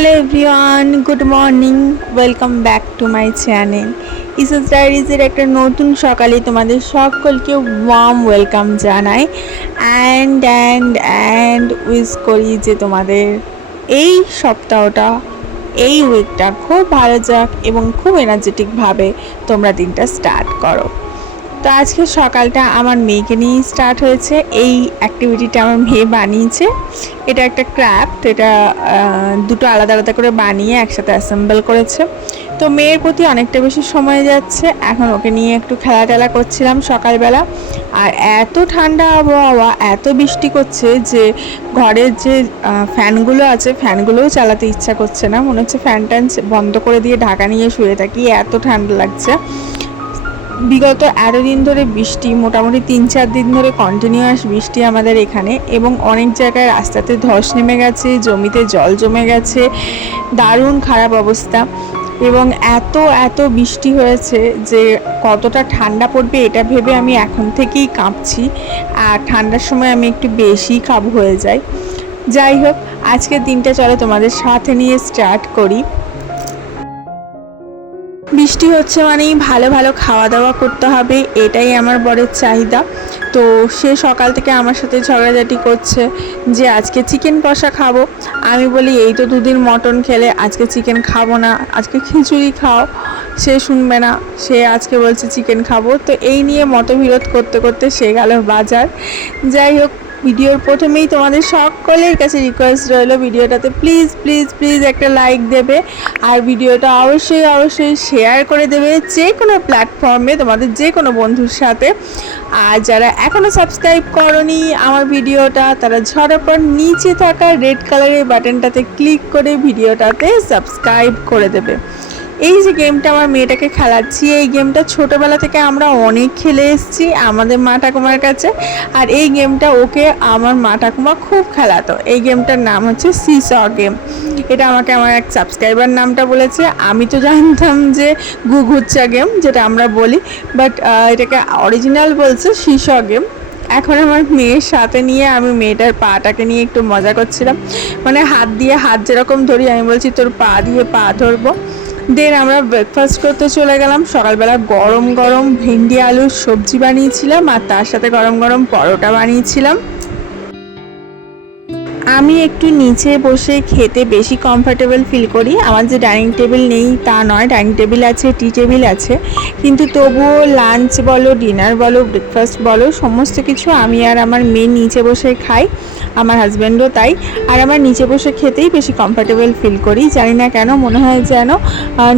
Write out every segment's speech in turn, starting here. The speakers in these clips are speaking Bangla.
hello everyone good morning welcome back to my channel ইসেস ডায়েরিজের একটা নতুন সকালে তোমাদের সকলকে ওয়ার্ম ওয়েলকাম জানাই। অ্যান্ড অ্যান্ড অ্যান্ড উইশ করি যে তোমাদের এই সপ্তাহটা, এই উইকটা খুব ভালো যাক এবং খুব এনার্জেটিকভাবে তোমরা দিনটা স্টার্ট করো। তো আজকে সকালটা আমার মেয়েকে নিয়েই স্টার্ট হয়েছে। এই অ্যাক্টিভিটিটা আমার মেয়ে বানিয়েছে। এটা একটা ক্র্যাফট এটা দুটো আলাদা আলাদা করে বানিয়ে একসাথে অ্যাসেম্বল করেছে। তো মেয়ের প্রতি অনেকটা বেশি সময় যাচ্ছে। এখন ওকে নিয়ে একটু খেলা টেলা করছিলাম সকালবেলা। আর এত ঠান্ডা আবহাওয়া, এত বৃষ্টি করছে যে ঘরের যে ফ্যানগুলো আছে, ফ্যানগুলোও চালাতে ইচ্ছা করছে না। মনে হচ্ছে ফ্যান ট্যান বন্ধ করে দিয়ে ঢাকা নিয়ে শুয়ে থাকি। এত ঠান্ডা লাগছে। বিগত এতদিন ধরে বৃষ্টি, মোটামুটি তিন চার দিন ধরে কন্টিনিউয়াস বৃষ্টি আমাদের এখানে এবং অনেক জায়গায় রাস্তাতে ধস নেমে গেছে, জমিতে জল জমে গেছে, দারুণ খারাপ অবস্থা এবং এত এত বৃষ্টি হয়েছে যে কতটা ঠান্ডা পড়বে এটা ভেবে আমি এখন থেকেই কাঁপছি আর ঠান্ডার সময় আমি একটু বেশি কাবু হয়ে যাই। যাই হোক, আজকের দিনটা চলো তোমাদের সাথে নিয়ে স্টার্ট করি। বৃষ্টি হচ্ছে মানেই ভালো ভালো খাওয়া দাওয়া করতে হবে, এটাই আমার বরের চাহিদা। তো সে সকাল থেকে আমার সাথে ঝগড়াঝাটি করছে যে, আজকে চিকেন কষা খাব। আমি বলি, এই তো দুদিন মটন খেলে আজকে চিকেন খাব না, আজকে খিচুড়ি খাও। সে শুনবে না, সে আজকে বলছে, চিকেন খাব। তো এই নিয়ে মতবিরোধ করতে করতে সে গেল বাজার। যাই হোক ভিডিওর প্রথমেই তোমাদের সকলের কাছে রিকোয়েস্ট রইল ভিডিওটাতে প্লিজ প্লিজ প্লিজ একটা লাইক দেবে। আর ভিডিওটা অবশ্যই অবশ্যই শেয়ার করে দেবে যে কোনো প্ল্যাটফর্মে তোমাদের যে কোনো বন্ধুর সাথে। আর যারা এখনও সাবস্ক্রাইব করনি আমার ভিডিওটা, তারা ঝড়াপড় নিচে থাকা রেড কালারের বাটনটাতে ক্লিক করে ভিডিওটাতে সাবস্ক্রাইব করে দেবে। এই যে গেমটা আমার মেয়েটাকে খেলাচ্ছি, এই গেমটা ছোটোবেলা থেকে আমরা অনেক খেলে এসেছি আমাদের মা ঠাকুমার কাছে। আর এই গেমটা ওকে আমার মা ঠাকুমা খুব খেলাতো। এই গেমটার নাম হচ্ছে সিস গেম এটা আমাকে আমার এক সাবস্ক্রাইবার নামটা বলেছে। আমি তো জানতাম যে গুগুচ্চা গেম যেটা আমরা বলি। বাট এটাকে অরিজিনাল বলছে শীষ গেম এখন আমার মেয়ের সাথে নিয়ে আমি মেয়েটার পাটাকে নিয়ে একটু মজা করছিলাম। মানে হাত দিয়ে হাত যেরকম ধরি, আমি বলছি তোর পা দিয়ে পা ধরবো। দেন আমরা ব্রেকফাস্ট করতে চলে গেলাম। সকালবেলা গরম গরম ভেন্ডি আলুর সবজি বানিয়েছিলাম আর তার সাথে গরম গরম পরোটা বানিয়েছিলাম। আমি একটু নিচে বসে খেতে বেশি কমফোর্টেবল ফিল করি। আমার যে ডাইনিং টেবিল নেই তা নয় ডাইনিং টেবিল আছে টি টেবিল আছে। কিন্তু তবুও লাঞ্চ বলো ডিনার বলো ব্রেকফাস্ট বলো, সমস্ত কিছু আমি আর আমার মেয়ে নিচে বসে খাই। আমার হাজব্যান্ডও তাই। আর আমার নিচে বসে খেতেই বেশি কমফোর্টেবল ফিল করি। জানি না কেন, মনে হয় যেন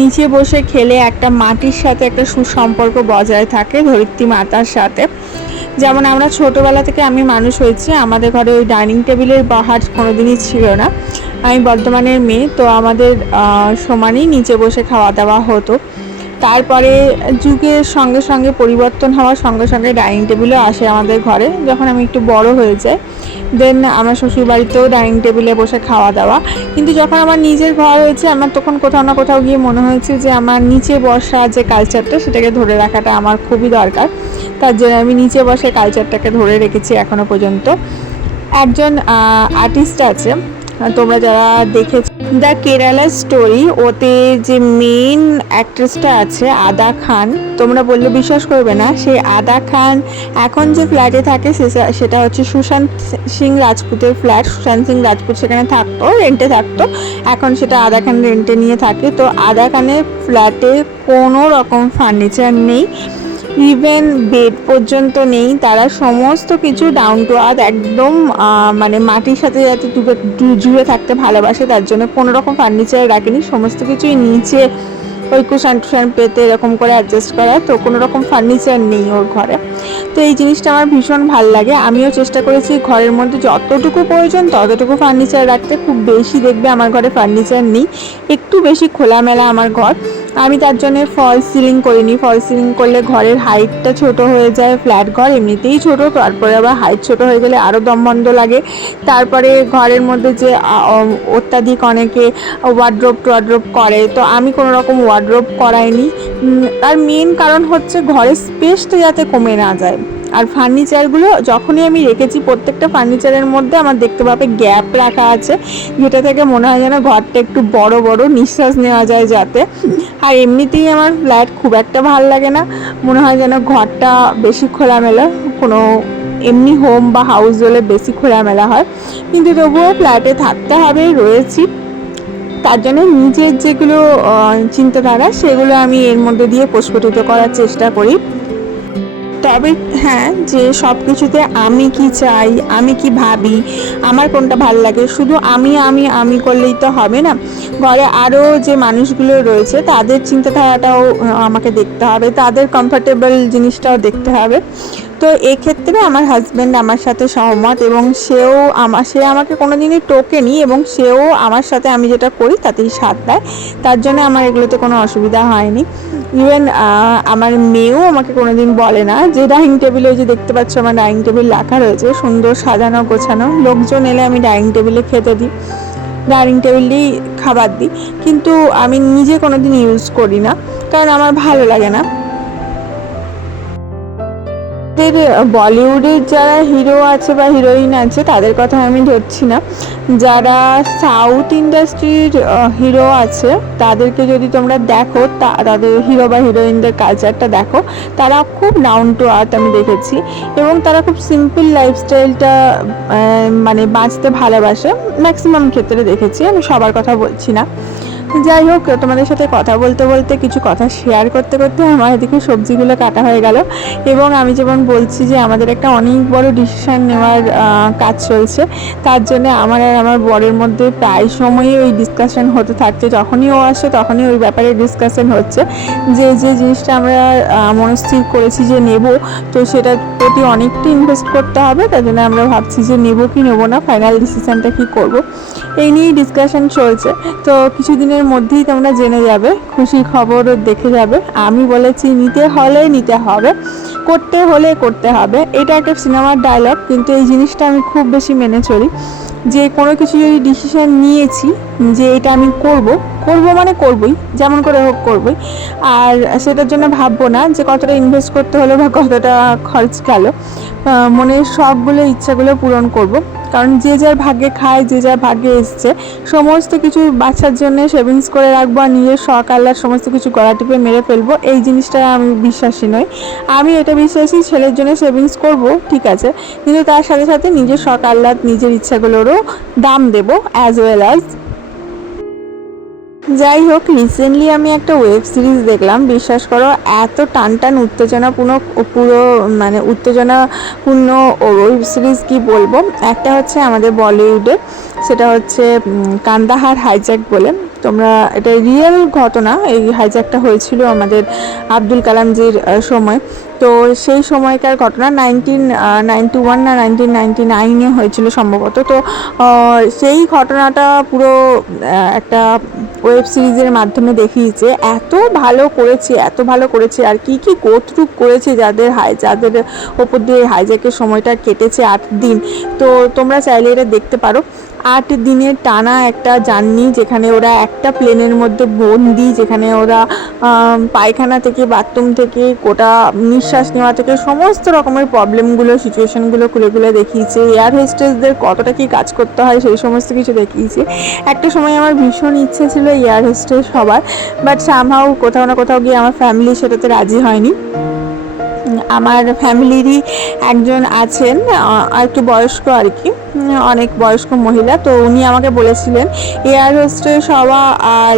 নিচে বসে খেলে একটা মাটির সাথে একটা সুসম্পর্ক বজায় থাকে, ধরিত্রী মাতার সাথে। যেমন আমরা ছোটোবেলা থেকে আমি মানুষ হয়েছি, আমাদের ঘরে ওই ডাইনিং টেবিলের বাহার কোনোদিনই ছিল না। আমি বর্ধমানের মেয়ে, তো আমাদের সমানেই সমানই নিচে বসে খাওয়া দাওয়া হতো। তারপরে যুগের সঙ্গে সঙ্গে পরিবর্তন হওয়ার সঙ্গে সঙ্গে ডাইনিং টেবিলও আসে আমাদের ঘরে, যখন আমি একটু বড় হয়ে যাই। দেন আমার শ্বশুর বাড়িতেও ডাইনিং টেবিলে বসে খাওয়া দাওয়া। কিন্তু যখন আমার নিজের ভয় হয়েছে, আমার তখন কোথাও না কোথাও গিয়ে মনে হয়েছে যে আমার নিচে বসা যে কালচারটা সেটাকে ধরে রাখাটা আমার খুবই দরকার। তার জন্য আমি নিচে বসে কালচারটাকে ধরে রেখেছি এখনও পর্যন্ত। একজন আর্টিস্ট আছে তোমরা যারা দেখেছ দ্য কেরালা স্টোরি, ওতে যে মেন অ্যাক্ট্রেসটা আছে আদা খান, তোমরা বললে বিশ্বাস করবে না সেই আদা খান এখন যে ফ্ল্যাটে থাকে সে- সেটা হচ্ছে সুশান্ত সিং রাজপুতের ফ্ল্যাট সুশান্ত সিং রাজপুত সেখানে থাকতো রেন্টে থাকতো, এখন সেটা আদা খান রেন্টে নিয়ে থাকে। তো আদা খানের ফ্ল্যাটে কোনো রকম ফার্নিচার নেই। ইভেন বেড পর্যন্ত নেই, তারা সমস্ত কিছু ডাউন টু আর্থ একদম মানে মাটির সাথে যাতে জুড়ে থাকতে ভালোবাসে, তার জন্য কোনো রকম ফার্নিচার রাখেনি, সমস্ত কিছুই নিচে ওই কুশান টুশান পেতে এরকম করে অ্যাডজাস্ট করা, তো কোনো রকম ফার্নিচার নেই ওর ঘরে। তো এই জিনিসটা আমার ভীষণ ভালো লাগে। আমিও চেষ্টা করেছি ঘরের মধ্যে যতটুকু প্রয়োজন ততটুকু ফার্নিচার রাখতে। খুব বেশি দেখবে আমার ঘরে ফার্নিচার নেই। একটু বেশি খোলামেলা আমার ঘর। আমি তার জন্য ফল সিলিং করিনি। ফল সিলিং করলে ঘরের হাইটটা ছোট হয়ে যায় ফ্ল্যাট ঘর এমনিতেই ছোট। তারপরে আবার হাইট ছোট হয়ে গেলে আরও দমবন্ধ লাগে। তারপরে ঘরের মধ্যে যে অত্যাধিক অনেকে ওয়ার্ড্রোপ টোয়ার্ড্রোপ করে। তো আমি কোনো রকম ওয়ার্ড্রোপ করাইনি উম, তার মেন কারণ হচ্ছে ঘরের স্পেসটা যাতে কমে না যায়। আর ফার্নিচারগুলো যখনই আমি রেখেছি প্রত্যেকটা ফার্নিচারের মধ্যে আমার দেখতে পাবে গ্যাপ রাখা আছে। যেটা থেকে মনে হয় যেন ঘরটা একটু বড় বড় নিঃশ্বাস নেওয়া যায় যাতে। আর এমনিতেই আমার ফ্ল্যাট খুব একটা ভালো লাগে না। মনে হয় যেন ঘরটা বেশি খোলামেলা কোনো এমনি হোম বা হাউস হলে বেশি খোলামেলা হয়। কিন্তু তবুও ফ্ল্যাটে থাকতে হবে রয়েছি। তার জন্য নিজের যেগুলো চিন্তাধারা সেগুলো আমি এর মধ্যে দিয়ে প্রস্ফুটিত করার চেষ্টা করি। তবে হ্যাঁ যে সব কিছুতে আমি কি চাই, আমি কি ভাবি, আমার কোনটা ভালো লাগে, শুধু আমি আমি আমি করলেই তো হবে না। ঘরে আরও যে মানুষগুলো রয়েছে, তাদের চিন্তাধারাটাও আমাকে দেখতে হবে, তাদের কমফর্টেবল জিনিসটাও দেখতে হবে। তো এক্ষেত্রে আমার হাজব্যান্ড আমার সাথে সহমত এবং সেও আমার সে আমাকে কোনোদিনই টোকেনি এবং সেও আমার সাথে আমি যেটা করি তাতেই সাথ দেয়। তার জন্য আমার এগুলোতে কোনো অসুবিধা হয়নি। ইভেন আমার মেয়েও আমাকে কোনো দিন বলে না যে ডাইনিং টেবিলে যে দেখতে পাচ্ছ আমার ডাইনিং টেবিল রাখা রয়েছে, সুন্দর সাজানো গোছানো। লোকজন এলে আমি ডাইনিং টেবিলে খেতে দিই, ডাইনিং টেবিলেই খাবার দিই। কিন্তু আমি নিজে কোনো দিন ইউজ করি না, কারণ আমার ভালো লাগে না। আমাদের বলিউডের যারা হিরো আছে বা হিরোইন আছে, তাদের কথা আমি ধরছি না। যারা সাউথ ইন্ডাস্ট্রির হিরো আছে, তাদেরকে যদি তোমরা দেখো তাদের হিরো বা হিরোইনদের কালচারটা দেখো, তারা খুব ডাউন টু আর্থ আমি দেখেছি। এবং তারা খুব সিম্পল লাইফস্টাইলটা মানে বাঁচতে ভালোবাসে। ম্যাক্সিমাম ক্ষেত্রে দেখেছি, আমি সবার কথা বলছি না। যাই হোক, তোমাদের সাথে কথা বলতে বলতে, কিছু কথা শেয়ার করতে করতে আমার এদিকে সবজিগুলো কাটা হয়ে গেল। এবং আমি যেমন বলছি যে, আমাদের একটা অনেক বড় ডিসিশান নেওয়ার কাজ চলছে। তার জন্য আমার আর আমার বরের মধ্যে প্রায় সময়ই ওই ডিসকাশন হতে থাকছে। যখনই ও আসে, তখনই ওই ব্যাপারে ডিসকাশন হচ্ছে। যে যে জিনিসটা আমরা মনস্থির করেছি যে নেব, তো সেটার প্রতি অনেকটা ইনভেস্ট করতে হবে। তার জন্য আমরা ভাবছি যে, নেব কি নেব না? ফাইনাল ডিসিশানটা কি করব? এই নিয়েই ডিসকাশন চলছে। তো কিছুদিনের মধ্যেই তোমরা জেনে যাবে খুশি খবর দেখে যাবে। আমি বলেছি, নিতে হলে নিতে হবে, করতে হলে করতে হবে। এটা একটা সিনেমার ডায়লগ কিন্তু এই জিনিসটা আমি খুব বেশি মেনে চলি। যে কোনো কিছু যদি ডিসিশন নিয়েছি যে এটা আমি করব করব মানে করবই, যেমন করে হোক করবই। আর সেটার জন্য ভাববো না যে কতটা ইনভেস্ট করতে হলো বা কতটা খরচ গেল। মনের সবগুলো ইচ্ছাগুলো পূরণ করব। কারণ যে যার ভাগ্যে খায়, যে যার ভাগ্যে এসছে, সমস্ত কিছু বাচ্চার জন্য সেভিংস করে রাখব আর নিজের শখ আল্লাহ সমস্ত কিছু গলা টিপে মেরে ফেলব, এই জিনিসটা আমি বিশ্বাসী নই। আমি এটা বিশ্বাসী, ছেলের জন্য সেভিংস করব, ঠিক আছে। কিন্তু তার সাথে সাথে নিজের শখ আল্লাহ নিজের ইচ্ছাগুলোরও দাম দেবো অ্যাজ ওয়েল অ্যাজ যাই হোক রিসেন্টলি আমি একটা ওয়েব সিরিজ দেখলাম। বিশ্বাস করো, এত টান টান উত্তেজনাপূর্ণ, পুরো মানে উত্তেজনাপূর্ণ ওয়েব সিরিজ কি বলব? একটা হচ্ছে আমাদের বলিউডে সেটা হচ্ছে কান্দাহার হাইজ্যাক বলে। তোমরা, এটা রিয়েল ঘটনা, এই হাইজ্যাকটা হয়েছিল আমাদের আব্দুল কালামজির সময়। তো সেই সময়কার ঘটনা নাইনটিন নাইনটি ওয়ান না নাইনটিন নাইনটি নাইনে হয়েছিল সম্ভবত। তো সেই ঘটনাটা পুরো একটা ওয়েব সিরিজের মাধ্যমে দেখিয়েছে, এত ভালো করেছে, এত ভালো করেছে, আর কি কি গোথ্রুপ করেছে যাদের হাই যাদের ওপর দিয়ে হাইজ্যাকের সময়টা কেটেছে আট দিন। তো তোমরা চাইলে এটা দেখতে পারো। আট দিনের টানা একটা জার্নি যেখানে ওরা একটা প্লেনের মধ্যে বন্দি, যেখানে ওরা পায়খানা থেকে, বাথরুম থেকে গোটা নিঃশ্বাস নেওয়া থেকে সমস্ত রকমের প্রবলেমগুলো সিচুয়েশানগুলো খুলে খুলে দেখিয়েছে। এয়ার হোস্টেসদের কতটা কি কাজ করতে হয় সেই সমস্ত কিছু দেখিয়েছে। একটা সময় আমার ভীষণ ইচ্ছে ছিল এয়ার হোস্টেস হবার বাট সামহাও কোথাও না কোথাও গিয়ে আমার ফ্যামিলি সেটাতে রাজি হয়নি। আমার ফ্যামিলিরই একজন আছেন আর একটু বয়স্ক আর কি। অনেক বয়স্ক মহিলা, তো উনি আমাকে বলেছিলেন, এয়ার হোস্টেস হওয়া আর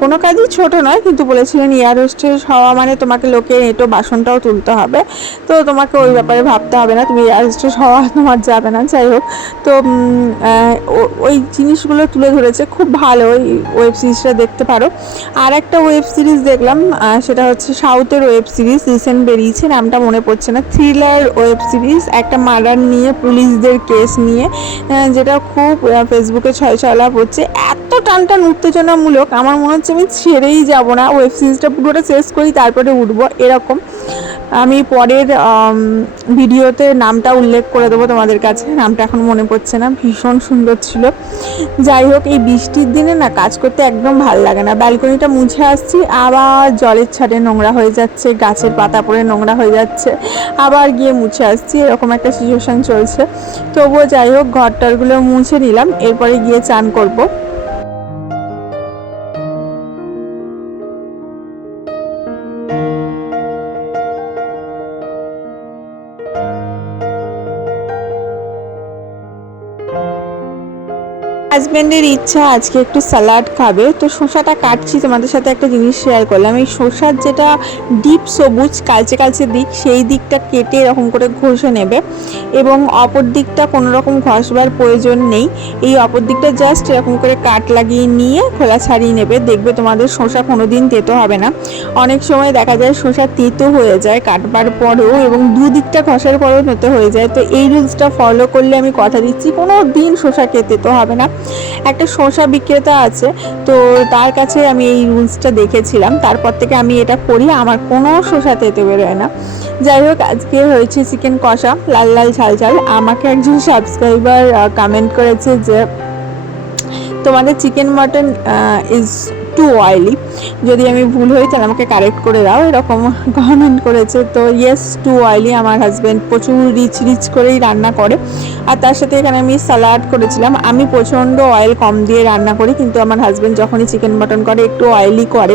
কোনো কাজই ছোট নয়। কিন্তু বলেছিলেন, এয়ার হোস্টেস হওয়া মানে তোমাকে লোকে এঁটো বাসনটাও তুলতে হবে। তো তোমাকে ওই ব্যাপারে ভাবতে হবে না, তুমি এয়ার হোস্টেস হওয়া তোমার যাবে না। যাই হোক, তো ওই জিনিসগুলো তুলে ধরেছে, খুব ভালো ওই ওয়েব সিরিজটা দেখতে পারো। আর একটা ওয়েব সিরিজ দেখলাম সেটা হচ্ছে সাউথের ওয়েব সিরিজ, রিসেন্ট বেরিয়েছে, নামটা মনে পড়ছে না, থ্রিলার ওয়েব সিরিজ, একটা মার্ডার নিয়ে পুলিশদের কেস নিয়ে আহ, যেটা খুব ফেসবুকে ছয় ছয়লা পড়ছে এত টান টান উত্তেজনামূলক আমার মনে হচ্ছে আমি ছেড়েই যাব না ওয়েব সিরিজটা পুরোটা শেষ করি তারপরে উঠবো এরকম। আমি পরের ভিডিওতে নামটা উল্লেখ করে দেবো তোমাদের কাছে। নামটা এখন মনে পড়ছে না, ভীষণ সুন্দর ছিল। যাই হোক, এই বৃষ্টির দিনে না কাজ করতে একদম ভালো লাগে না। ব্যালকনিটা মুছে আসছি, আবার জলের ছাড়ে নোংরা হয়ে যাচ্ছে, গাছের পাতা পড়ে নোংরা হয়ে যাচ্ছে, আবার গিয়ে মুছে আসছি, এরকম একটা সিচুয়েশান চলছে। তবুও যাই হোক, ঘরটারগুলো মুছে নিলাম, এরপরে গিয়ে চান করব। হাজব্যান্ডের ইচ্ছা আজকে একটু স্যালাড খাবে। তো শসাটা কাটছি, তোমাদের সাথে একটা জিনিস শেয়ার করলাম। এই শসার যেটা ডিপ সবুজ, কালচে কালচে দিক, সেই দিকটা কেটে এরকম করে ঘষে নেবে। এবং অপর দিকটা কোনো রকম ঘষবার প্রয়োজন নেই। এই অপর দিকটা জাস্ট এরকম করে কাট লাগিয়ে নিয়ে খোলা ছাড়িয়ে নেবে। দেখবে তোমাদের শসা কোনোদিন তেতো হবে না। অনেক সময় দেখা যায় শসা তেতো হয়ে যায় কাটবার পরেও এবং দুদিকটা ঘষার পরেও তেতো হয়ে যায়। তো এই রুলসটা ফলো করলে আমি কথা দিচ্ছি, কোনো দিন শসাকে তেতো হবে না। একটা শসা বিক্রেতা আছে, তো তার কাছে আমি এই রুলসটা দেখেছিলাম। তারপর থেকে আমি এটা করি আমার কোনো শসা তেতে বেরোয় না। যাই হোক, আজকে হয়েছে চিকেন কষা, লাল লাল ঝাল ঝাল। আমাকে একজন সাবস্ক্রাইবার কমেন্ট করেছে যে, তোমাদের chicken mutton is too oily যদি আমি ভুল হই, তাহলে আমাকে কারেক্ট করে দাও। এরকম কমেন্ট করেছে। তো ইয়েস টু অয়েলি আমার হাজব্যান্ড প্রচুর রিচ রিচ করেই রান্না করে। আর তার সাথে এখানে আমি স্যালাড করেছিলাম। আমি প্রচণ্ড অয়েল কম দিয়ে রান্না করি, কিন্তু আমার হাজব্যান্ড যখনই চিকেন মাটন করে, একটু অয়েলি করে।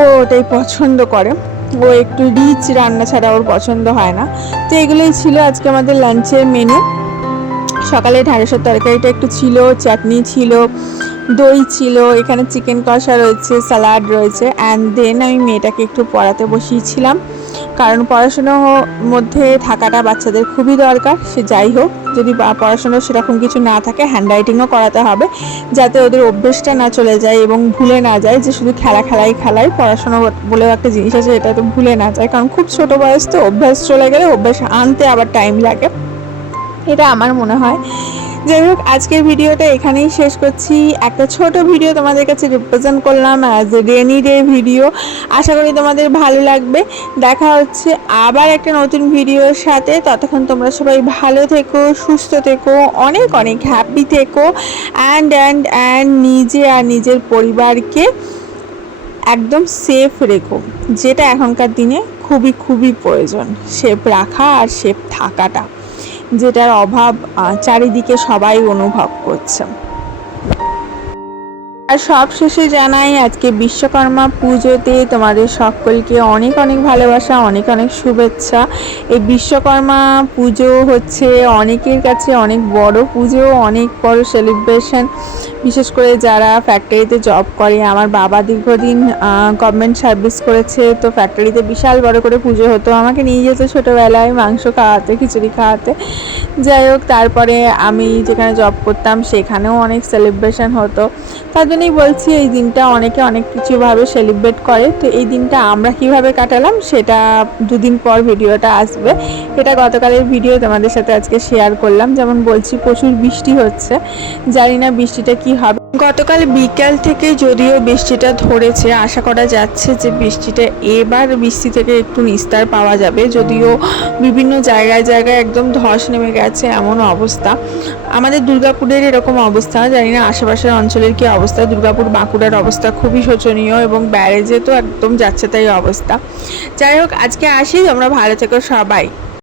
ও ওটাই পছন্দ করে। ও একটু রিচ রান্না ছাড়া ওর পছন্দ হয় না। তো এগুলোই ছিল আজকে আমাদের লাঞ্চের মেনু সকালে ঢ্যাঁড়সের তরকারিটা একটু ছিল, চাটনি ছিল। দই ছিল, এখানে চিকেন কষা রয়েছে স্যালাড রয়েছে অ্যান্ড দেন আমি মেয়েটাকে একটু পড়াতে বসিয়েছিলাম। কারণ পড়াশুনোর মধ্যে থাকাটা বাচ্চাদের খুবই দরকার, সে যাই হোক, যদি পড়াশুনো সেরকম কিছু না থাকে হ্যান্ডরাইটিংও করাতে হবে, যাতে ওদের অভ্যেসটা না চলে যায় এবং ভুলে না যায় যে শুধু খেলা খেলাই খেলাই, পড়াশোনা বলেও একটা জিনিস আছে, এটা তো ভুলে না যায়। কারণ খুব ছোট বয়স তো, অভ্যাস চলে গেলে অভ্যাস আনতে আবার টাইম লাগে। এটা আমার মনে হয়। যাই হোক, আজকের ভিডিওটা এখানেই শেষ করছি। একটা ছোট ভিডিও তোমাদের কাছে রিপ্রেজেন্ট করলাম as a rainy day video আশা করি তোমাদের ভালো লাগবে। দেখা হচ্ছে আবার একটা নতুন ভিডিওর সাথে। ততক্ষণ তোমরা সবাই ভালো থেকো, সুস্থ থেকো, অনেক অনেক হ্যাপি থেকো। অ্যান্ড অ্যান্ড অ্যান্ড নিজে আর নিজের পরিবারকে একদম সেফ রেখো। যেটা এখনকার দিনে খুবই খুবই প্রয়োজন। সেফ রাখা আর সেফ থাকাটা। যেটার অভাব চারিদিকে সবাই অনুভব করছে। আর সব শেষে জানাই, আজকে বিশ্বকর্মা পুজোতে তোমাদের সকলকে অনেক অনেক ভালোবাসা, অনেক অনেক শুভেচ্ছা। এই বিশ্বকর্মা পুজো হচ্ছে অনেকের কাছে অনেক বড় পুজো, অনেক বড় সেলিব্রেশন বিশেষ করে যারা ফ্যাক্টরিতে জব করে, আমার বাবা দীর্ঘদিন গভর্নমেন্ট সার্ভিস করেছে, তো ফ্যাক্টরিতে বিশাল বড় করে পুজো হতো। আমাকে নিয়ে যেত ছোটোবেলায় মাংস খাওয়াতে, খিচুড়ি খাওয়াতে। যাই হোক, তারপরে আমি যেখানে জব করতাম, সেখানেও অনেক সেলিব্রেশন হতো। তার জন্যই বলছি, এই দিনটা অনেকে অনেক কিছুভাবে সেলিব্রেট করে। তো এই দিনটা আমরা কীভাবে কাটালাম, সেটা দুদিন পর ভিডিওটা আসবে। এটা গতকালের ভিডিও তোমাদের সাথে আজকে শেয়ার করলাম। যেমন বলছি, প্রচুর বৃষ্টি হচ্ছে। জানি না বৃষ্টিটা কি হবে? গতকাল বিকাল থেকে যদিও বৃষ্টিটা ধরেছে, আশা করা যাচ্ছে যে বৃষ্টিটা এবার বৃষ্টি থেকে একটু নিস্তার পাওয়া যাবে। যদিও বিভিন্ন জায়গায় জায়গায় একদম ধস নেমে গেছে এমন অবস্থা। আমাদের দুর্গাপুরের এরকম অবস্থা, জানি না আশেপাশের অঞ্চলের কি অবস্থা, দুর্গাপুর বাঁকুড়ার অবস্থা খুবই শোচনীয় এবং ব্যারেজে তো একদম যাচ্ছে তাই অবস্থা। যাই হোক, আজকে আসি আমরা ভালো থেকো সবাই।